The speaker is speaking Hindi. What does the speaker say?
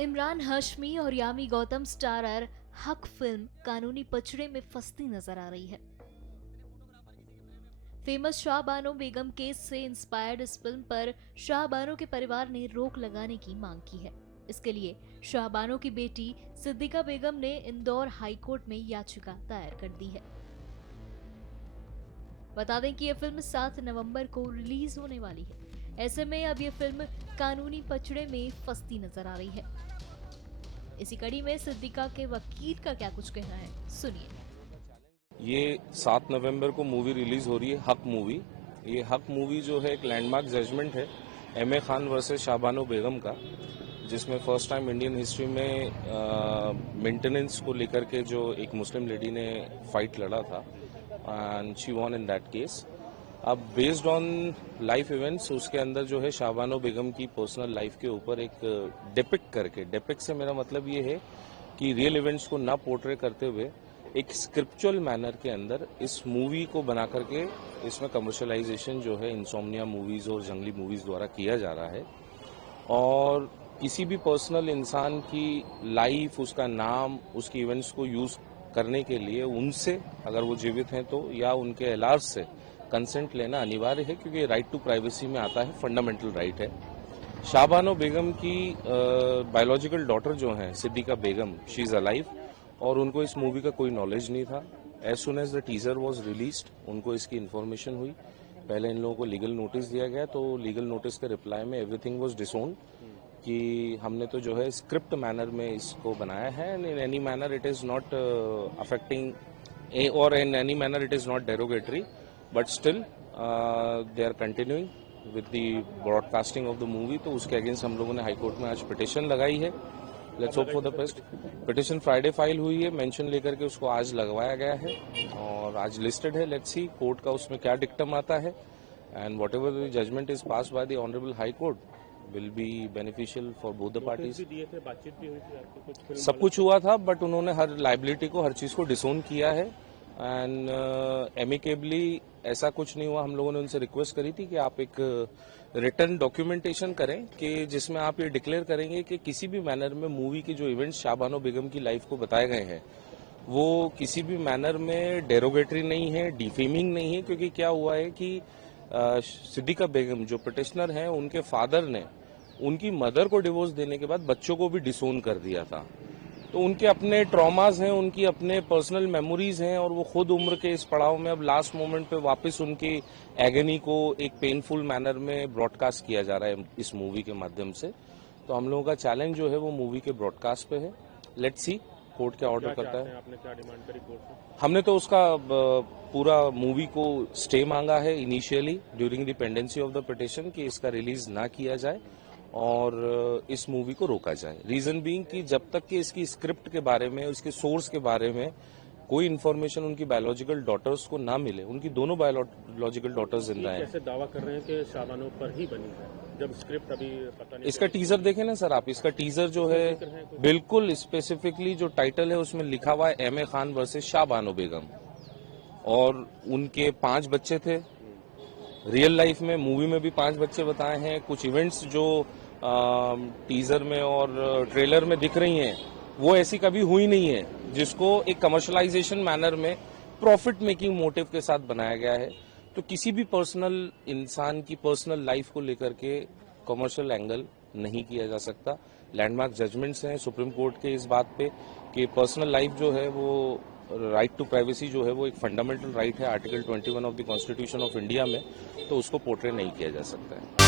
इमरान हाशमी और यामी गौतम स्टारर हक फिल्म कानूनी पचड़े में फंसती नजर आ रही है। फेमस शाहबानो बेगम केस से इंस्पायर्ड इस फिल्म पर शाहबानो के परिवार ने रोक लगाने की मांग की है। इसके लिए शाहबानो की बेटी सिद्दीका बेगम ने इंदौर हाईकोर्ट में याचिका दायर कर दी है। बता दें कि यह फिल्म 7 नवंबर को रिलीज होने वाली है। ऐसे में अब यह फिल्म कानूनी पचड़े में फंसती नजर आ रही है। इसी कड़ी में सिद्दीका के वकील का क्या कुछ कहना है, सुनिए। ये 7 नवंबर को मूवी रिलीज हो रही है, हक मूवी। ये हक मूवी जो है एक लैंडमार्क जजमेंट है एम.ए. खान वर्सेस शाहबानो बेगम का, जिसमें फर्स्ट टाइम इंडियन हिस्ट्री में मेंटेनेंस को लेकर के जो एक मुस्लिम लेडी ने फाइट लड़ा था and she von in that case. अब बेस्ड ऑन लाइफ इवेंट्स उसके अंदर जो है शाहबानो बेगम की पर्सनल लाइफ के ऊपर एक डिपिक्ट करके, डिपिक्ट से मेरा मतलब ये है कि रियल इवेंट्स को ना पोर्ट्रे करते हुए एक स्क्रिप्चुअल मैनर के अंदर इस मूवी को बना करके इसमें कमर्शलाइजेशन जो है इंसोम्निया मूवीज और जंगली मूवीज द्वारा किया जा रहा है। और किसी भी पर्सनल इंसान की लाइफ, उसका नाम, उसकी इवेंट्स को यूज करने के लिए उनसे, अगर वो जीवित हैं तो, या उनके एलार्ज से कंसेंट लेना अनिवार्य है, क्योंकि राइट टू प्राइवेसी में आता है, फंडामेंटल राइट है। शाहबानो बेगम की बायोलॉजिकल डॉटर जो है Siddiqa Begum, she is alive, और उनको इस मूवी का कोई नॉलेज नहीं था। As soon as the teaser was released उनको इसकी इन्फॉर्मेशन हुई। पहले इन लोगों को लीगल नोटिस दिया गया, तो लीगल नोटिस के रिप्लाई में एवरीथिंग वॉज डिसोन्ड कि हमने तो जो है स्क्रिप्ट मैनर में इसको बनाया है, in any manner it is not affecting और in any manner it is not derogatory, but still they are continuing with the broadcasting of the movie. तो उसके अगेंस्ट हम लोगों ने हाईकोर्ट में आज पिटिशन लगाई है। Let's hope for the best. Petition Friday file हुई है, मेंशन लेकर के उसको आज लगवाया गया है और आज लिस्टेड है। लेट्स सी कोर्ट का उसमें क्या डिक्टम आता है, and whatever the judgement is passed by the honourable high court will be beneficial for both the parties. बातचीत भी हुई थी आपको, कुछ सब कुछ हुआ था, बट उन्होंने हर लाइबिलिटी को, हर चीज को डिसोन किया है एंड एमिकेबली ऐसा कुछ नहीं हुआ। हम लोगों ने उनसे रिक्वेस्ट करी थी कि आप एक रिटर्न डॉक्यूमेंटेशन करें कि जिसमें आप ये डिक्लेयर करेंगे कि किसी भी मैनर में मूवी के जो इवेंट्स शाहबानो बेगम की लाइफ को बताए गए हैं वो किसी भी मैनर में डेरोगेटरी नहीं है, डिफेमिंग नहीं है। क्योंकि क्या हुआ है कि सिद्दीका बेगम जो पिटिशनर हैं, उनके फादर ने उनकी मदर को डिवोर्स देने के बाद बच्चों को भी डिसोन कर दिया था। तो उनके अपने ट्रॉमाज हैं, उनकी अपने पर्सनल मेमोरीज हैं, और वो खुद उम्र के इस पड़ाव में अब लास्ट मोमेंट पे वापस उनकी एगनी को एक पेनफुल मैनर में ब्रॉडकास्ट किया जा रहा है इस मूवी के माध्यम से। तो हम लोगों का चैलेंज जो है वो मूवी के ब्रॉडकास्ट पे है। लेट्स सी कोर्ट क्या ऑर्डर करता है। आपने क्या डिमांड करी कोर्ट से? हमने तो उसका पूरा मूवी को स्टे मांगा है initially during the pendency of the petition कि इसका रिलीज ना किया जाए और इस मूवी को रोका जाए। रीजन बीइंग कि जब तक कि इसकी स्क्रिप्ट के बारे में, इसके सोर्स के बारे में कोई इन्फॉर्मेशन उनकी बायोलॉजिकल डॉटर्स को ना मिले। उनकी दोनों बायोलॉजिकल डॉटर्स जिंदा हैं। कैसे दावा कर रहे हैं कि शाहबानो पर ही बनी है जब स्क्रिप्ट अभी पता नहीं। इसका टीजर देखें ना सर आप, इसका टीजर जो है बिल्कुल स्पेसिफिकली जो टाइटल है उसमें लिखा हुआ है एम.ए. खान वर्सेस शाहबानो बेगम, और उनके 5 बच्चे थे। रियल लाइफ में मूवी में भी 5 बच्चे बताए हैं। कुछ इवेंट्स जो टीजर में और ट्रेलर में दिख रही हैं वो ऐसी कभी हुई नहीं है, जिसको एक कमर्शलाइजेशन मैनर में प्रॉफिट मेकिंग मोटिव के साथ बनाया गया है। तो किसी भी पर्सनल इंसान की पर्सनल लाइफ को लेकर के कमर्शियल एंगल नहीं किया जा सकता। लैंडमार्क जजमेंट्स हैं सुप्रीम कोर्ट के इस बात पे कि पर्सनल लाइफ जो है वो, राइट टू प्राइवेसी जो है वो एक फंडामेंटल राइट है article 21 of the constitution of India में, तो उसको पोर्ट्रे नहीं किया जा सकता है।